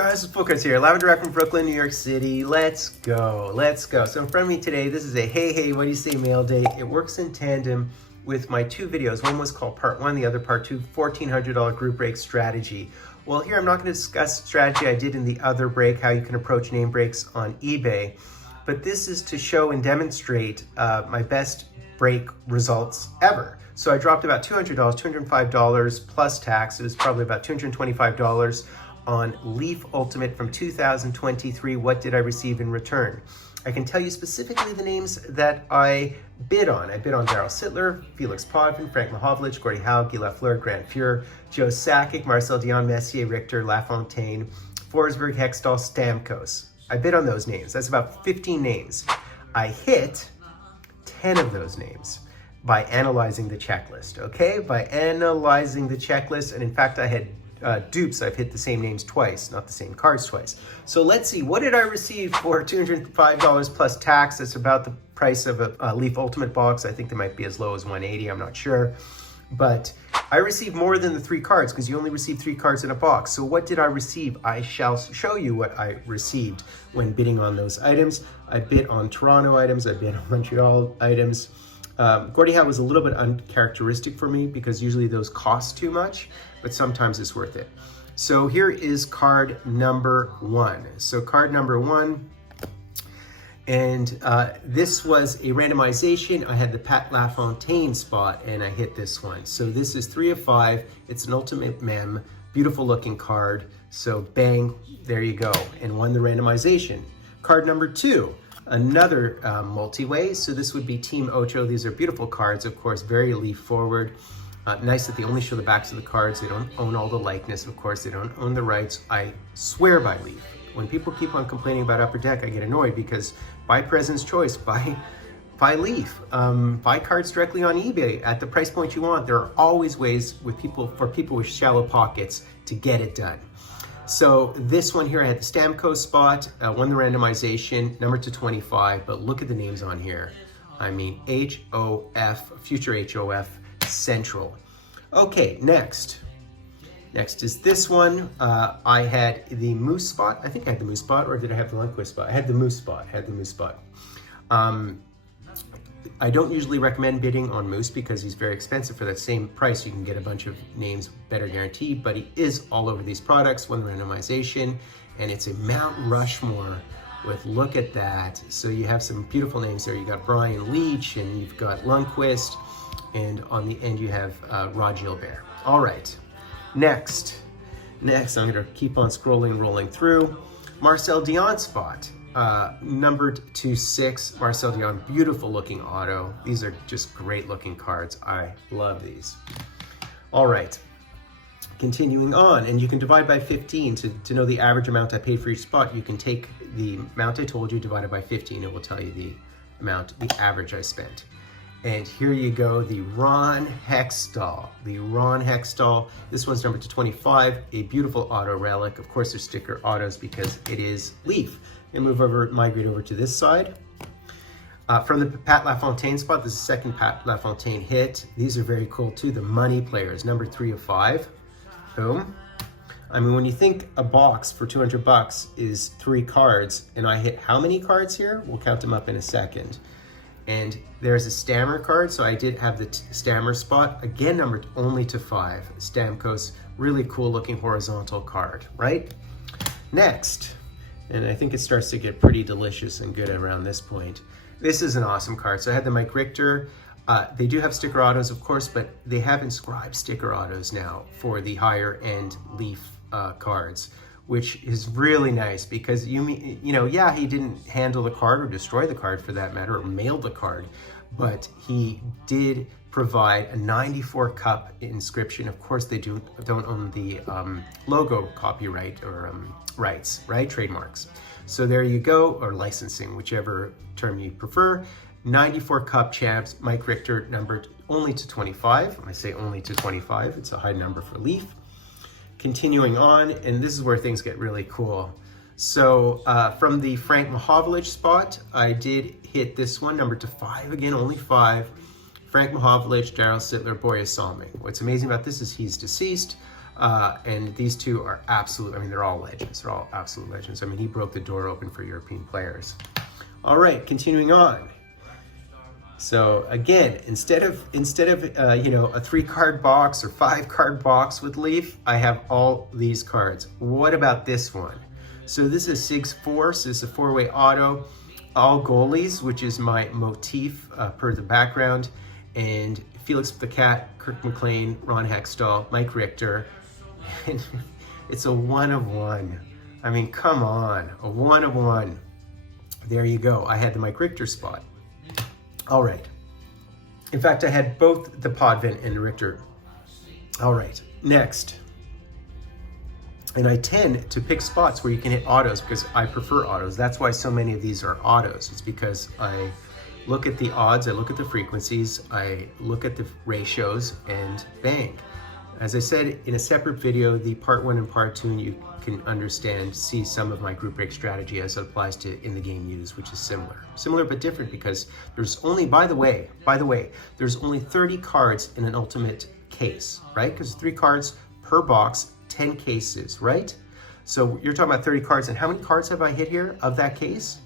guys, it's Focus here, live and direct from Brooklyn, New York City. Let's go, let's go. So in front of me today, this is a hey, what do you say mail day. It works in tandem with my two videos. One was called part one, the other part two, $1,400 group break strategy. Well, here I'm not gonna discuss strategy I did in the other break, how you can approach name breaks on eBay, but this is to show and demonstrate my best break results ever. So I dropped about $200, $205 plus tax. It was probably about $225 on Leaf Ultimate from 2023. What did I receive in return? I can tell you specifically the names that I bid on. I bid on Daryl Sittler, Felix Potvin, Frank Mahovlich, Gordie Howe, Guy Lafleur, Grant Fuhr, Joe Sakic, Marcel Dion, Messier, Richter, Lafontaine, Forsberg, Hextall, Stamkos. I bid on those names. That's about 15 names. I hit 10 of those names by analyzing the checklist, okay? By analyzing the checklist, and in fact, I had dupes. I've hit the same names twice, not the same cards twice. So let's see, what did I receive for $205 plus tax? That's about the price of a Leaf Ultimate box. I think they might be as low as $180, I'm not sure. But I received more than the 3 cards because you only receive 3 cards in a box. So what did I receive? I shall show you what I received when bidding on those items. I bid on Toronto items, I bid on Montreal items. Gordie Howe was a little bit uncharacteristic for me because usually those cost too much, but sometimes it's worth it. So here is card number 1. So card number 1, and this was a randomization. I had the Pat LaFontaine spot and I hit this one. So this is 3 of 5. It's an ultimate mem, beautiful looking card. So bang, there you go, and won the randomization. Card number 2. Another multi-way, so this would be Team Ocho. These are beautiful cards, of course, very Leaf forward. Nice that they only show the backs of the cards. They don't own all the likeness, of course. They don't own the rights. I swear by Leaf. When people keep on complaining about Upper Deck, I get annoyed because buy President's Choice, buy Leaf. Buy cards directly on eBay at the price point you want. There are always ways for people with shallow pockets to get it done. So this one here, I had the Stamkos spot, won the randomization, number to 25, but look at the names on here. I mean, HOF, future HOF Central. Okay, next. Next is this one. I had the Moose spot. I think I had the Moose spot, or did I have the Lundqvist spot? I had the Moose spot, I don't usually recommend bidding on Moose because he's very expensive. For that same price, you can get a bunch of names, better guaranteed, but he is all over these products, won the randomization, and it's a Mount Rushmore with, look at that. So you have some beautiful names there. You got Brian Leach, and you've got Lundqvist, and on the end you have Rod Gilbert. All right, next, I'm gonna keep on rolling through. Marcel Dion spot. Numbered to 6, Marcel Dion, beautiful looking auto. These are just great looking cards. I love these. All right, continuing on, and you can divide by 15 to know the average amount I paid for each spot. You can take the amount I told you, divided by 15, it will tell you the amount, the average I spent. And here you go, the Ron Hextall. This one's numbered to 25, a beautiful auto relic. Of course, they're sticker autos because it is Leaf. And migrate over to this side. From the Pat LaFontaine spot, this is the second Pat LaFontaine hit. These are very cool too, the Money Players, number 3 of 5. Boom. I mean, when you think a box for 200 bucks is 3 cards, and I hit how many cards here? We'll count them up in a second. And there's a Stammer card, so I did have the Stammer spot, again numbered only to 5. Stamkos, really cool looking horizontal card, right? Next. And I think it starts to get pretty delicious and good around this point. This is an awesome card. So I had the Mike Richter. They do have sticker autos, of course, but they have inscribed sticker autos now for the higher end Leaf cards, which is really nice because yeah, he didn't handle the card or destroy the card for that matter, or mail the card, but he did provide a 94 cup inscription. Of course, they don't own the logo copyright or rights, right? Trademarks. So there you go, or licensing, whichever term you prefer. 94 cup champs, Mike Richter, numbered only to 25. When I say only to 25, it's a high number for Leaf. Continuing on, and this is where things get really cool. So from the Frank Mahovlich spot, I did hit this one, numbered to 5, again, only 5. Frank Mahovlich, Daryl Sittler, Boris Salming. What's amazing about this is he's deceased. And these two are absolute, I mean, they're all legends. They're all absolute legends. I mean, he broke the door open for European players. All right, continuing on. So again, instead of you know, a 3-card box or 5-card box with Leaf, I have all these cards. What about this one? So this is Sig's Force. This is a 4-way auto, all goalies, which is my motif per the background, and Felix the Cat, Kirk McLean, Ron Hextall, Mike Richter. And it's a 1 of 1. I mean, come on, a 1 of 1. There you go. I had the Mike Richter spot. All right. In fact, I had both the Podvin and Richter. All right, next. And I tend to pick spots where you can hit autos because I prefer autos. That's why so many of these are autos. It's because I look at the odds, I look at the frequencies, I look at the ratios, and bang. As I said in a separate video, the part 1 and part 2, and you can understand, see some of my group break strategy as it applies to in the game use, which is similar but different, because there's only, by the way, there's only 30 cards in an ultimate case, right? Because 3 cards per box, 10 cases, right? So you're talking about 30 cards, and how many cards have I hit here of that case?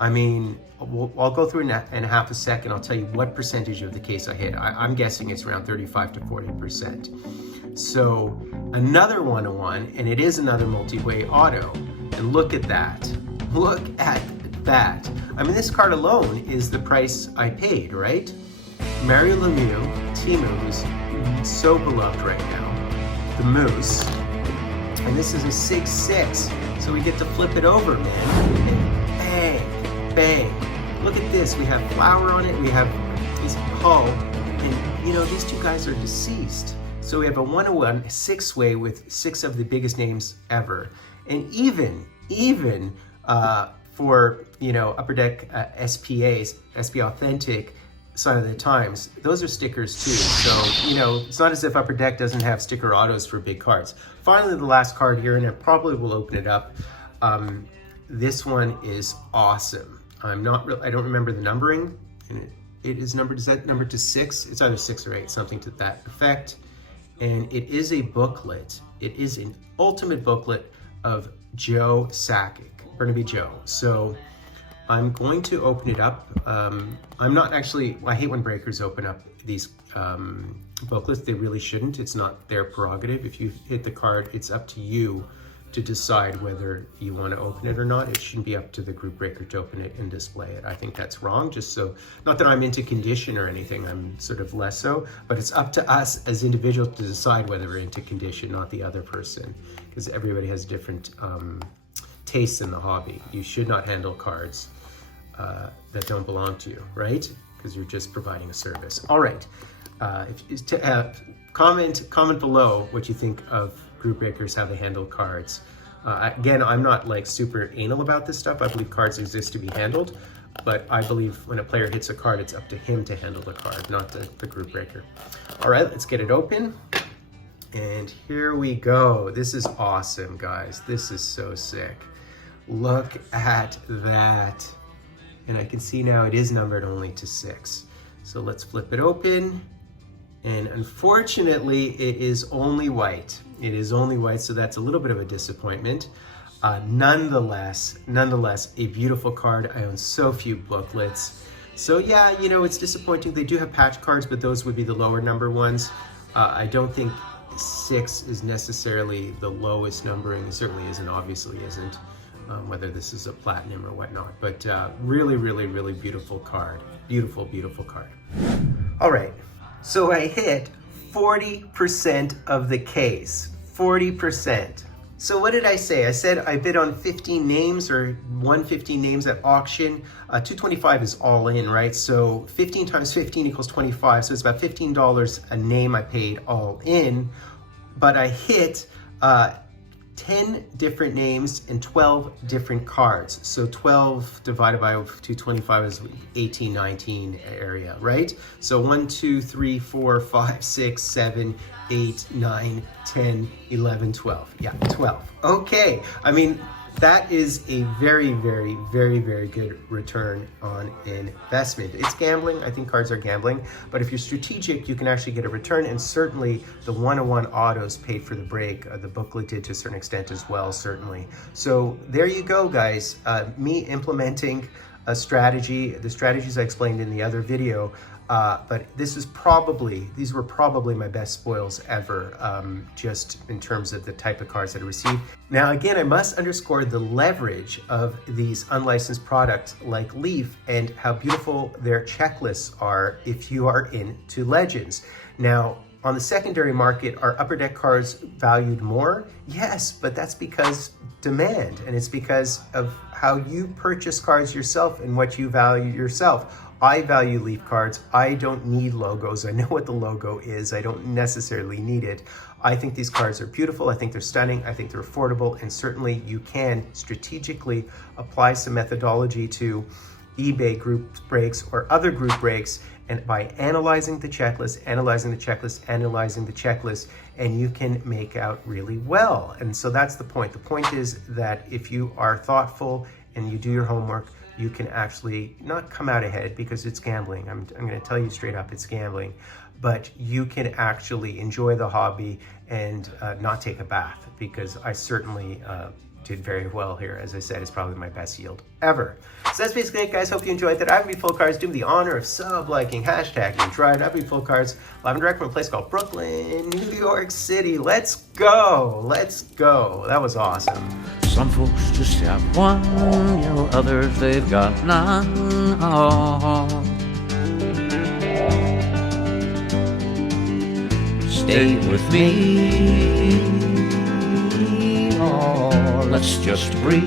I mean, I'll go through in a half a second. I'll tell you what percentage of the case I hit. I'm guessing it's around 35 to 40%. So another 1 of 1, and it is another multi-way auto. And look at that. Look at that. I mean, this card alone is the price I paid, right? Mario Lemieux, Timu, who's so beloved right now. The Moose. And this is a 6/6. So we get to flip it over, man. And bang, bang. Look at this. We have Flower on it. We have his Hull. And, you know, these two guys are deceased. So we have a 1 of 1, 6-way with 6 of the biggest names ever. And even for, you know, Upper Deck SPAs, SP Authentic, Sign of the Times, those are stickers too. So, you know, it's not as if Upper Deck doesn't have sticker autos for big cards. Finally, the last card here, and I probably will open it up. This one is awesome. I don't remember the numbering. And it is numbered, is that numbered to 6? It's either 6 or 8, something to that effect. And it is a booklet. It is an ultimate booklet of Joe Sakic, Burnaby Joe. So I'm going to open it up. I'm not actually, I hate when breakers open up these booklets. They really shouldn't. It's not their prerogative. If you hit the card, it's up to you to decide whether you want to open it or not. It shouldn't be up to the group breaker to open it and display it. I think that's wrong, just so, not that I'm into condition or anything, I'm sort of less so, but it's up to us as individuals to decide whether we're into condition, not the other person, because everybody has different tastes in the hobby. You should not handle cards that don't belong to you, right? Because you're just providing a service. All right, comment below what you think of group breakers, how they handle cards. Again, I'm not like super anal about this stuff. I believe cards exist to be handled, but I believe when a player hits a card, it's up to him to handle the card, not the group breaker. All right, let's get it open. And here we go. This is awesome, guys. This is so sick. Look at that. And I can see now it is numbered only to 6. So let's flip it open. And unfortunately, it is only white. It is only white, so that's a little bit of a disappointment. Nonetheless, a beautiful card. I own so few booklets. So yeah, you know, it's disappointing. They do have patch cards, but those would be the lower number ones. I don't think 6 is necessarily the lowest numbering. It certainly isn't, obviously isn't, whether this is a platinum or whatnot. But really, really, really beautiful card. Beautiful, beautiful card. All right. So I hit 40% of the case, 40%. So what did I say? I said I bid on 15 names or 115 names at auction. 225 is all in, right? So 15 times 15 equals 25. So it's about $15 a name I paid all in, but I hit 10 different names and 12 different cards. So 12 divided by 225 is 18, 19 area, right? So 1, 2, 3, 4, 5, 6, 7, 8, 9, 10, 11, 12. Yeah, 12. Okay. I mean, that is a very, very, very, very good return on investment. It's gambling. I think cards are gambling, but if you're strategic, you can actually get a return. And certainly the one-on-one autos paid for the break. The booklet did to a certain extent as well, certainly. So there you go, guys. Me implementing a strategy, the strategies I explained in the other video. But these were probably my best spoils ever, just in terms of the type of cards that I received. Now, again, I must underscore the leverage of these unlicensed products like Leaf and how beautiful their checklists are if you are into Legends. Now, on the secondary market, are Upper Deck cards valued more? Yes, but that's because demand, and it's because of how you purchase cards yourself and what you value yourself. I value Leaf cards. I don't need logos. I know what the logo is. I don't necessarily need it. I think these cards are beautiful. I think they're stunning. I think they're affordable. And certainly you can strategically apply some methodology to eBay group breaks or other group breaks, and by analyzing the checklist, and you can make out really well. And so that's the point. The point is that if you are thoughtful and you do your homework, you can actually not come out ahead because it's gambling. I'm going to tell you straight up, it's gambling. But you can actually enjoy the hobby and not take a bath, because I certainly did very well here. As I said, it's probably my best yield ever. So that's basically it, guys. Hope you enjoyed that. I would be full cards. Do me the honor of sub-liking, hashtagging, tried. I'd be full cards. Live and direct from a place called Brooklyn, New York City. Let's go. Let's go. That was awesome. Some folks just have one, others they've got none. Oh. Stay with me, oh, let's just breathe.